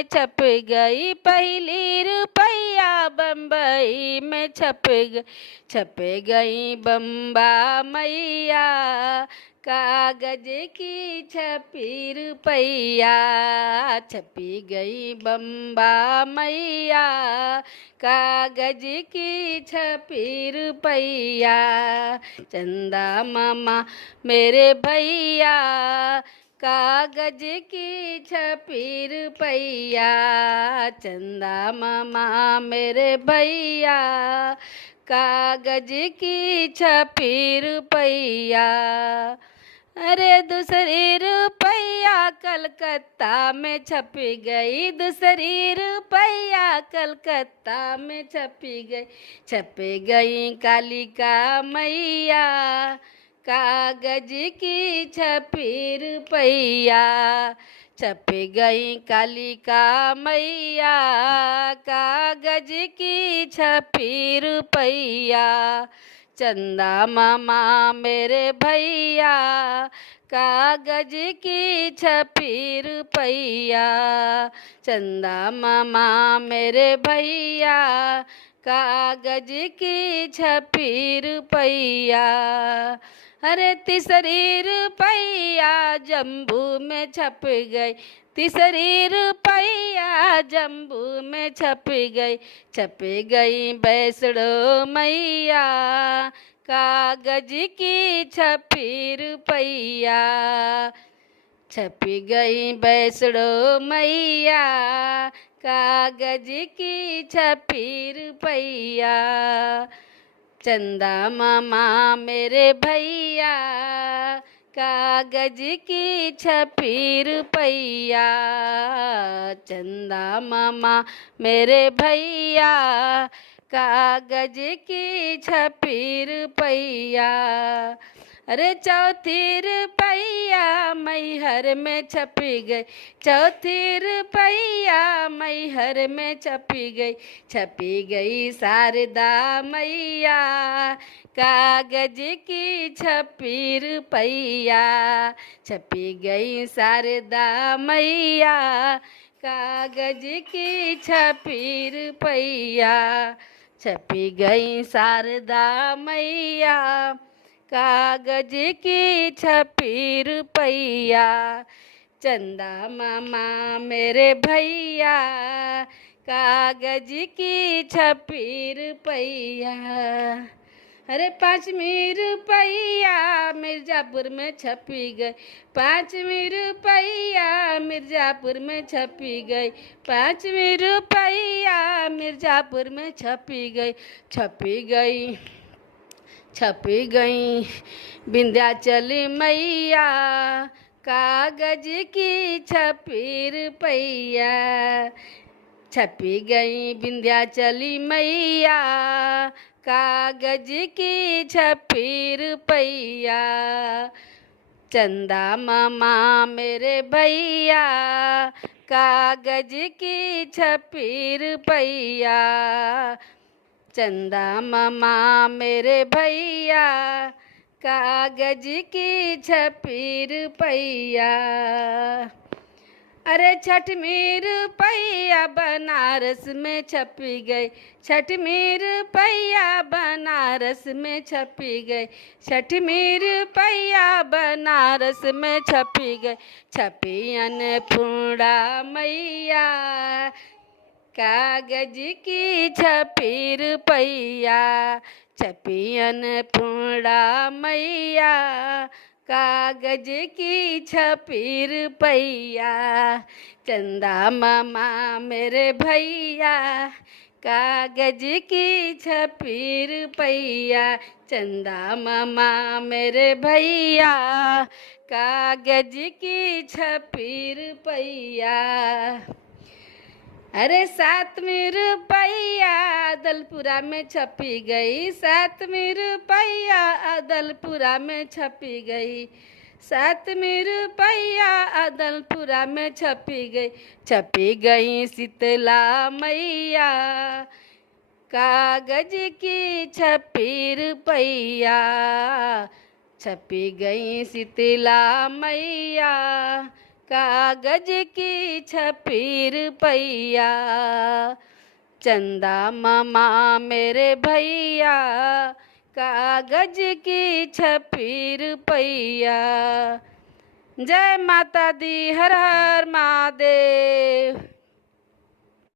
में छप गई, पहली रुपया बम्बई में छप गई बम्बा मैया, कागज की छपी रुपया, छपी गई बम्बा मैया, कागज की छपी रुपया। चंदा मामा मेरे भैया, कागज की छपी रुपया, चंदा मामा मेरे भैया, कागज की छपी रुपया। अरे दूसरी रुपया कलकत्ता में छप गई, दूसरी रुपया कलकत्ता में छप गई कालिका मैया, कागज की छपी रुपया, छप गई कालिका मैया, कागज की छपी रुपया। चंदा मामा मेरे भैया, कागज की छपी रुपया, चंदा मामा मेरे भैया, कागज की छपी रुपया। अरे तीसरी रुपया जम्बू में छप गई, तीसरी रुपया जम्बू में छप गई वैष्णो मैया, कागज की छपी रुपया, छप गई वैष्णो मैया, कागज की छपी रुपया। चंदा मामा मेरे भैया, कागज की छपी रुपया, चंदा मामा मेरे भैया, कागज की छपी रुपया। अरे चौथी रुपया मैहर में छपी गई, चौथी रुपया मैहर में छपी गई शारदा मैया, कागज की छपी रुपया, छपी गई शारदा मैया, कागज की छपी रुपया, छपी गई शारदा मैया, कागज की छपी रुपया। चंदा मामा मेरे भैया, कागज की छपी रुपया। अरे पाँचवीं रुपया मिर्जापुर में छपी गई, पाँचवीं रुपया मिर्जापुर में छपी गई, पाँचवीं रुपया मिर्जापुर में छपी गई विंध्याचल मैया, कागज की छपी रुपया, छपी गई विंध्याचली मैया, कागज की छपी रुपया। चंदा मामा मेरे भैया, कागज की छपी रुपया, चंदा मामा मेरे भैया, कागज की छपी रुपया। अरे छठवीं रुपया बनारस में छपी गई, छठवीं रुपया बनारस में छपी गई, छठवीं रुपया बनारस में छपी गई, छपी अन्नपूर्णा मैया, कागज की छपी रुपया, छपी अन्नपूर्णा मैया, कागज की छपी रुपया। चंदा मामा मेरे भैया, कागज की छपी रुपया, चंदा मामा मेरे भैया, कागज की छपी रुपया। अरे सातवीं रुपया अदलपुरा में छपी गई, सातवीं रुपया अदलपुरा में छपी गई, सातवीं रुपया अदलपुरा में छपी गई शीतला मैया, कागज की छपी रुपया, छपी गई शीतला मैया, कागज की छपी रुपैया। चंदा मामा मेरे भैया, कागज की छपी रुपैया। जय माता दी, हर हर महादेव।